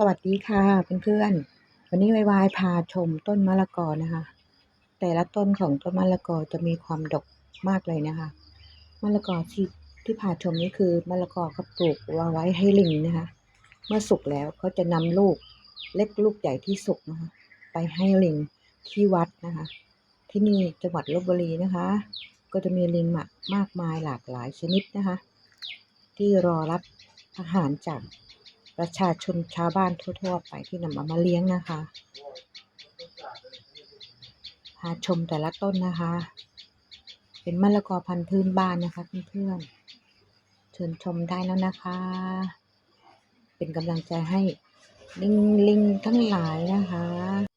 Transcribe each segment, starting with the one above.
สวัสดีค่ะเพื่อนๆวันนี้วายวายพาชมต้นมะละกอนะคะ แต่ละต้นของต้นมะละกอจะมีความดกมากเลยนะคะมะละกอที่ที่พาชมนี่คือมะละกอเขาปลูกวางไว้ให้ลิงนะคะ เมื่อสุกแล้วเขาจะนำลูกเล็กลูกใหญ่ที่สุกนะคะไปให้ลิงที่วัดนะคะ ที่นี่จังหวัดลบบุรีนะคะ ก็จะมีลิงมากมากมายหลากหลายชนิดนะคะ ที่รอรับอาหารจาก ประชาชนชาวบ้านทั่วๆไปที่นำเอามาเลี้ยงนะคะ พาชมแต่ละต้นนะคะ เป็นมะละกอพันธุ์พื้นบ้านนะคะเพื่อนๆเชิญชมได้แล้วนะคะ เป็นกำลังใจให้ลิงลิงทั้งหลายนะคะ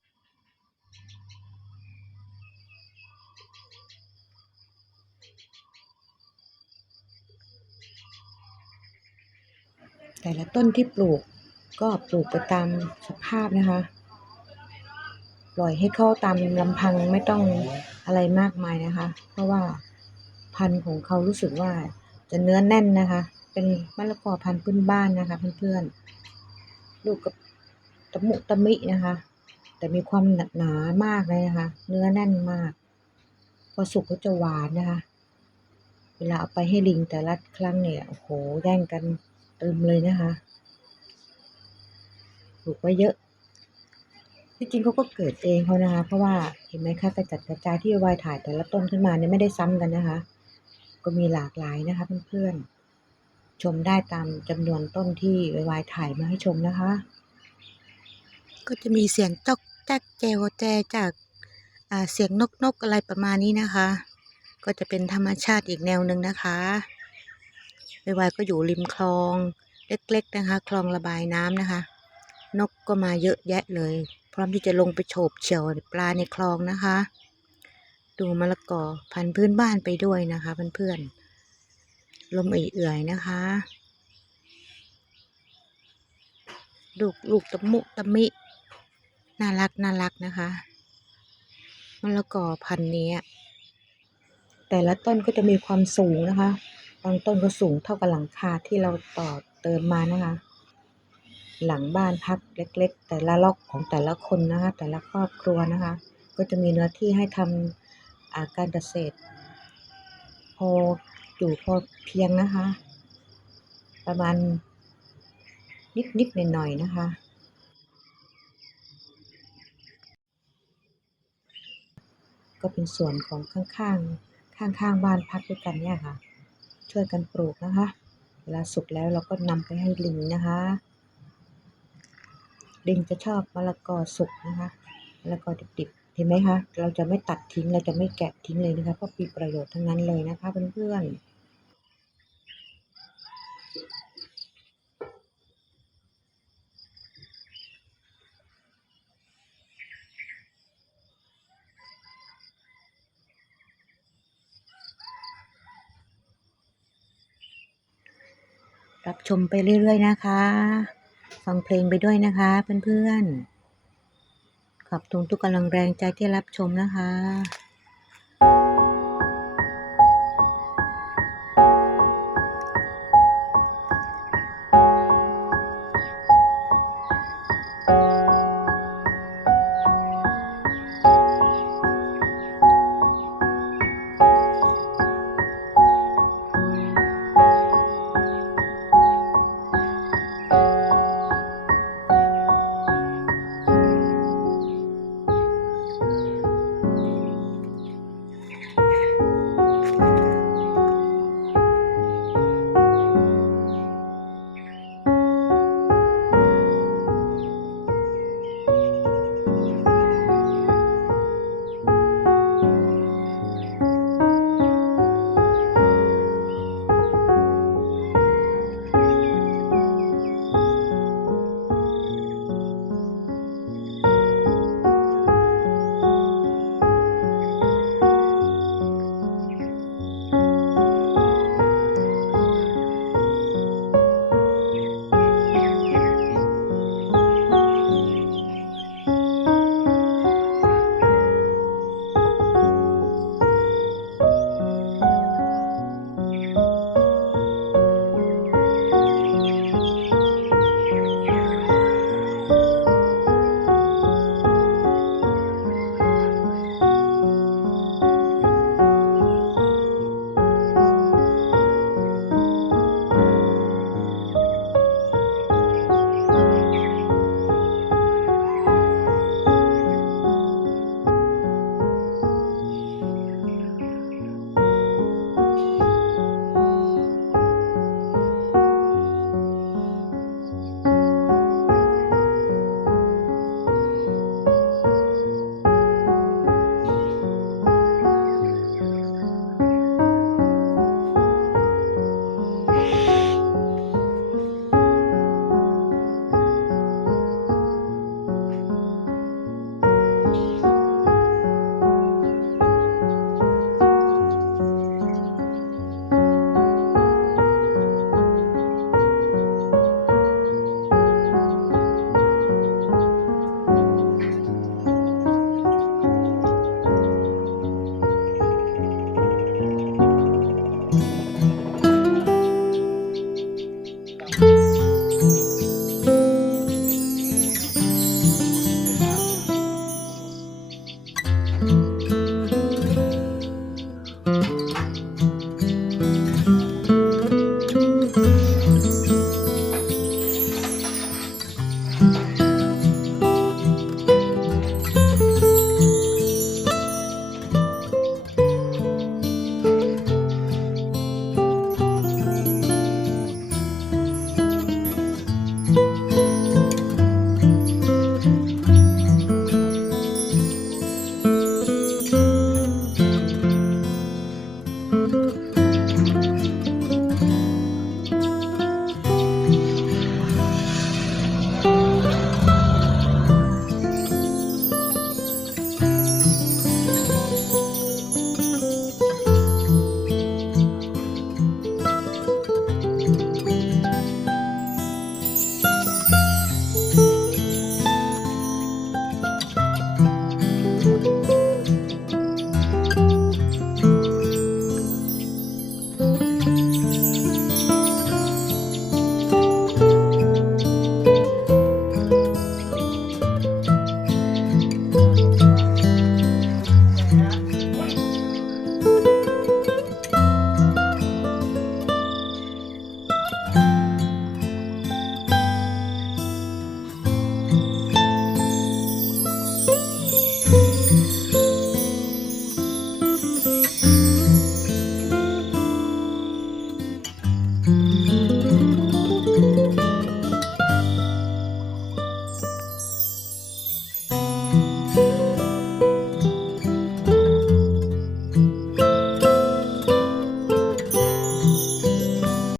แต่ละต้นที่ปลูกก็ปลูกไปตามสภาพนะคะ ปล่อยให้เขาตามลำพังไม่ต้องอะไรมากมายนะคะ เพราะว่าพันธุ์ของเขารู้สึกว่าจะเนื้อแน่นนะคะ เป็นมะละกอพันธุ์พื้นบ้านนะคะ เพื่อนๆ ลูกกับตะมุตะมินะคะ แต่มีความหนักหนามากเลยนะคะ เนื้อแน่นมาก พอสุกก็จะหวานนะคะ เวลาเอาไปให้ลิงแต่ละครั้งเนี่ย โอ้โห แย่งกัน เติมเลยนะคะปลูกไว้เยอะที่จริงเขาก็เกิดเองเขานะคะ เพราะว่าเห็นไหมคะกระจัดกระจายที่วายถ่ายแต่ละต้นขึ้นมาเนี่ยไม่ได้ซ้ำกันนะคะ ก็มีหลากหลายนะคะเพื่อนๆชมได้ตามจำนวนต้นที่วายถ่ายมาให้ชมนะคะ ก็จะมีเสียงจอกแจ๊กแจวแจจากเสียงนกนกอะไรประมาณนี้นะคะ ก็จะเป็นธรรมชาติอีกแนวหนึ่งนะคะ วายก็อยู่ริมคลองเล็ก ๆ นะคะ คลองระบายน้ำนะคะ นกก็มาเยอะแยะเลย พร้อมที่จะลงไปโฉบเฉี่ยวปลาในคลองนะคะ ดูมะละกอพันพื้นบ้านไปด้วยนะคะเพื่อนๆลมเอื่อยๆนะคะลูกลูกตะมุตะมิ น่ารักน่ารักนะคะมะละกอพันนี้ แต่ละต้นก็จะมีความสูงนะคะ บางต้นก็สูงเท่ากับหลังคาที่เราต่อเติมมานะคะ หลังบ้านพักเล็ก ๆ แต่ละล็อกของแต่ละคนนะคะ แต่ละครอบครัวนะคะ ก็จะมีเนื้อที่ให้ทำาการเกษตร พออยู่พอเพียงนะคะ ประมาณนิดๆหน่อยๆนะคะก็เป็นส่วนของข้างๆ ข้างๆ บ้านพักด้วยกันเนี่ยค่ะ ช่วยกันปลูกนะคะ เวลาสุกแล้วเราก็นำไปให้ลิงนะคะ ลิงจะชอบมะละกอสุกนะคะมะละกอดิบๆเห็นไหมคะ เราจะไม่ตัดทิ้งเราจะไม่แกะทิ้งเลยนะคะเพราะมีประโยชน์ทั้งนั้นเลยนะคะเพื่อนๆ รับชมไปเรื่อยๆนะคะ ฟังเพลงไปด้วยนะคะเพื่อนๆ ขอบคุณทุกกำลังแรงใจที่รับชมนะคะ